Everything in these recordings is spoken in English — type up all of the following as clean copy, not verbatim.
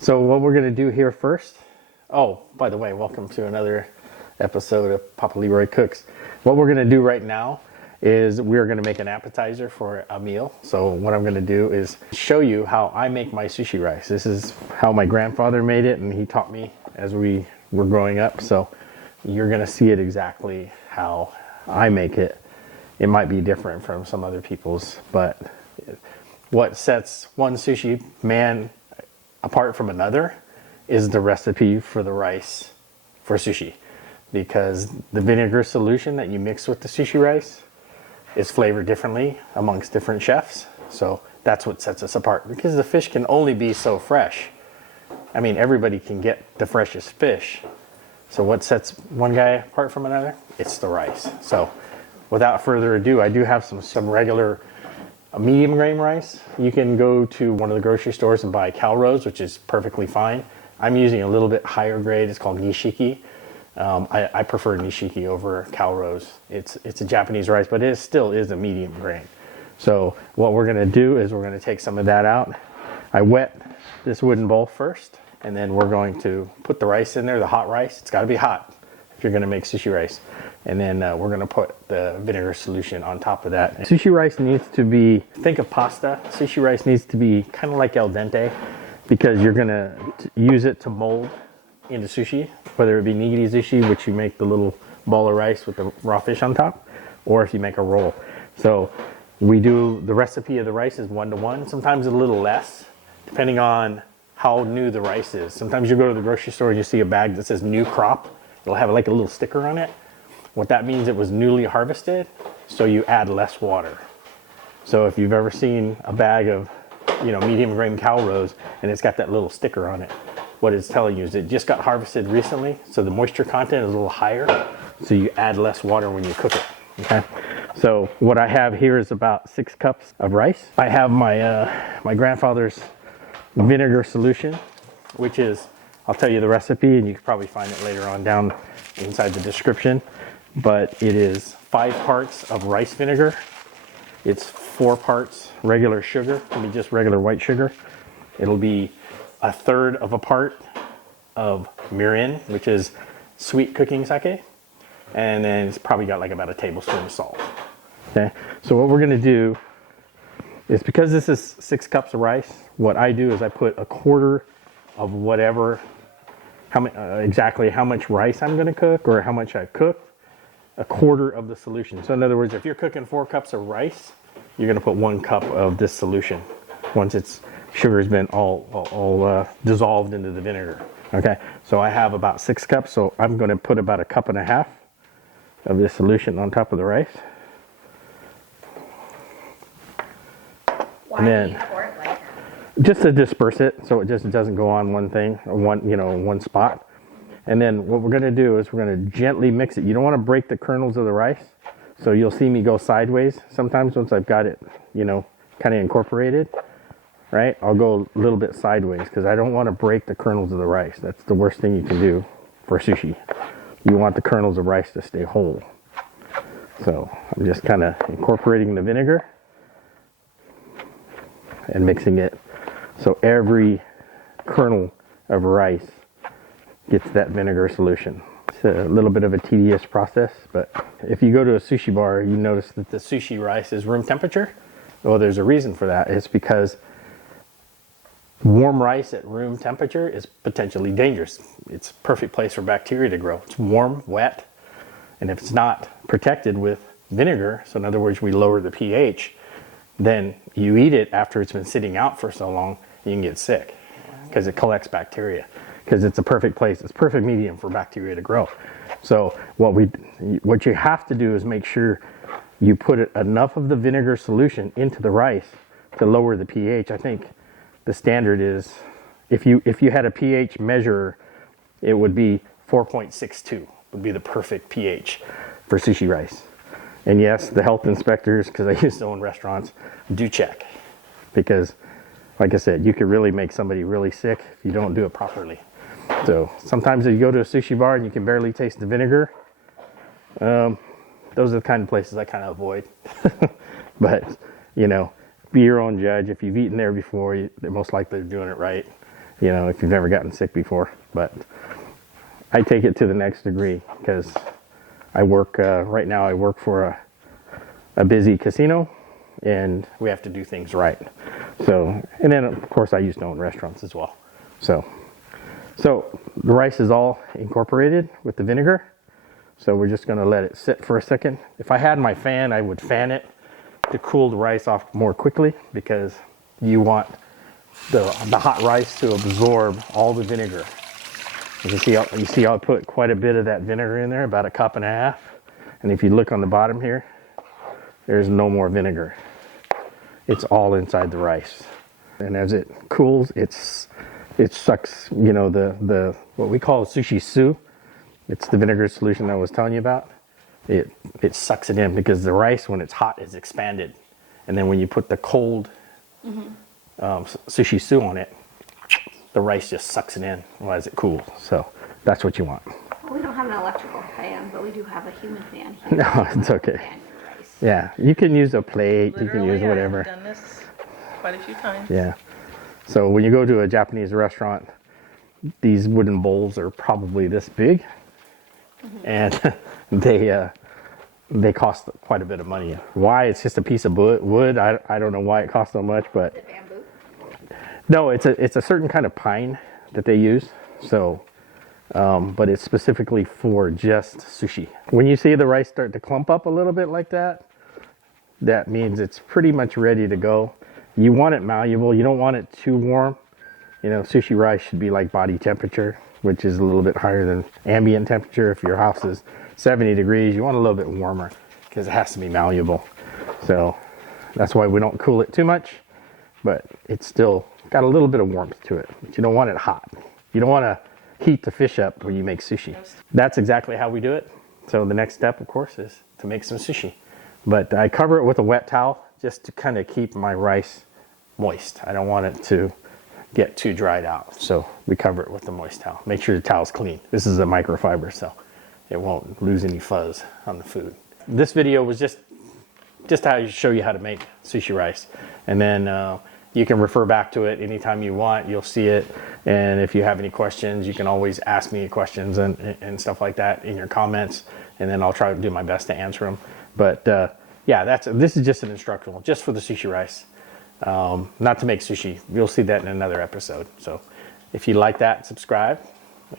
So what we're gonna do here first, oh, by the way, welcome to another episode of Papa Leroy Cooks. What we're gonna do right now is we're gonna make an appetizer for a meal. So what I'm gonna do is show you how I make my sushi rice. This is how my grandfather made it, and he taught me as we were growing up. So you're gonna see it exactly how I make it. It might be different from some other people's, but what sets one sushi man apart from another is the recipe for the rice for sushi, because the vinegar solution that you mix with the sushi rice is flavored differently amongst different chefs. So that's what sets us apart, because the fish can only be so fresh. I mean, everybody can get the freshest fish. So what sets one guy apart from another? It's the rice. So without further ado, I do have some regular medium grain rice. You can go to one of the grocery stores and buy Calrose, which is perfectly fine. I'm using a little bit higher grade. It's called nishiki. I prefer nishiki over Calrose. It's a Japanese rice, but it still is a medium grain. So what we're gonna do is we're gonna take some of that out. I wet this wooden bowl first, and then we're going to put the rice in there, the hot rice. It's gotta be hot if you're gonna make sushi rice. And then we're gonna put the vinegar solution on top of that. Sushi rice needs to be, think of pasta. Sushi rice needs to be kind of like al dente, because you're gonna use it to mold into sushi, whether it be nigiri sushi, which you make the little ball of rice with the raw fish on top, or if you make a roll. So we do, the recipe of the rice is 1-to-1, sometimes a little less, depending on how new the rice is. Sometimes you go to the grocery store and you see a bag that says new crop. It'll have like a little sticker on it. What that means, it was newly harvested, so you add less water. So if you've ever seen a bag of, medium grain Calrose and it's got that little sticker on it, what it's telling you is it just got harvested recently, so the moisture content is a little higher, so you add less water when you cook it, okay? So what I have here is about 6 cups of rice. I have my grandfather's vinegar solution, which is, I'll tell you the recipe, and you can probably find it later on down inside the description. But it is 5 parts of rice vinegar. It's 4 parts regular sugar. Can be just regular white sugar. It'll be 1/3 of a part of mirin, which is sweet cooking sake. And then it's probably got like about a tablespoon of salt. Okay. So what we're gonna do is, because this is 6 cups of rice, what I do is I put 1/4 of whatever, exactly how much rice I'm gonna cook or how much I've cooked, 1/4 of the solution. So in other words, if you're cooking 4 cups of rice, you're gonna put 1 cup of this solution once its sugar has been all dissolved into the vinegar. Okay, so I have about 6 cups, so I'm gonna put about 1.5 cups of this solution on top of the rice. Why do you pour it like that? Just to disperse it, so it just doesn't go on one thing or one spot. And then what we're gonna do is we're gonna gently mix it. You don't wanna break the kernels of the rice. So you'll see me go sideways sometimes once I've got it, kind of incorporated, right? I'll go a little bit sideways because I don't wanna break the kernels of the rice. That's the worst thing you can do for sushi. You want the kernels of rice to stay whole. So I'm just kind of incorporating the vinegar and mixing it so every kernel of rice gets that vinegar solution. It's a little bit of a tedious process, but if you go to a sushi bar, you notice that the sushi rice is room temperature. Well, there's a reason for that. It's because warm rice at room temperature is potentially dangerous. It's a perfect place for bacteria to grow. It's warm, wet, and if it's not protected with vinegar, so in other words, we lower the pH, then you eat it after it's been sitting out for so long, you can get sick because it collects bacteria. Because it's a perfect place, it's perfect medium for bacteria to grow. So what you have to do is make sure you put enough of the vinegar solution into the rice to lower the pH. I think the standard is, if you had a pH measure, it would be 4.62 would be the perfect pH for sushi rice. And yes, the health inspectors, because I used to own restaurants, do check, because like I said, you could really make somebody really sick if you don't do it properly. So sometimes if you go to a sushi bar and you can barely taste the vinegar, those are the kind of places I kind of avoid. But, be your own judge. If you've eaten there before, they're most likely doing it right. you know, if you've never gotten sick before. But I take it to the next degree because I work, right now I work for a busy casino, and we have to do things right. So, and then of course I used to own restaurants as well. So the rice is all incorporated with the vinegar. So we're just gonna let it sit for a second. If I had my fan, I would fan it to cool the rice off more quickly, because you want the hot rice to absorb all the vinegar. You see I put quite a bit of that vinegar in there, about 1.5 cups. And if you look on the bottom here, there's no more vinegar. It's all inside the rice. And as it cools, it sucks, you know, the what we call sushi-su. It's the vinegar solution that I was telling you about. It sucks it in, because the rice, when it's hot, is expanded. And then when you put the cold sushi-su on it, the rice just sucks it in as it cools. So that's what you want. Well, we don't have an electrical fan, but we do have a human fan here. No, it's okay. Yeah, you can use a plate, Literally, you can use whatever. I've done this quite a few times. Yeah. So when you go to a Japanese restaurant, these wooden bowls are probably this big, and they cost quite a bit of money. Why? It's just a piece of wood. I don't know why it costs so much, but Is it bamboo? no, it's a certain kind of pine that they use. So, but it's specifically for just sushi. When you see the rice start to clump up a little bit like that, that means it's pretty much ready to go. You want it malleable. You don't want it too warm. You know, sushi rice should be like body temperature, which is a little bit higher than ambient temperature. If your house is 70 degrees, you want a little bit warmer, because it has to be malleable. So that's why we don't cool it too much, but it's still got a little bit of warmth to it. But you don't want it hot. You don't want to heat the fish up when you make sushi. That's exactly how we do it. So the next step, of course, is to make some sushi. But I cover it with a wet towel just to kind of keep my rice moist. I don't want it to get too dried out. So we cover it with the moist towel. Make sure the towel's clean. This is a microfiber, so it won't lose any fuzz on the food. This video was just how you show you how to make sushi rice. And then you can refer back to it anytime you want. You'll see it. And if you have any questions, you can always ask me questions and stuff like that in your comments. And then I'll try to do my best to answer them. But yeah, this is just an instructional, just for the sushi rice. Not to make sushi. You'll see that in another episode. So if you like that, subscribe,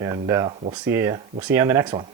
and we'll see you on the next one.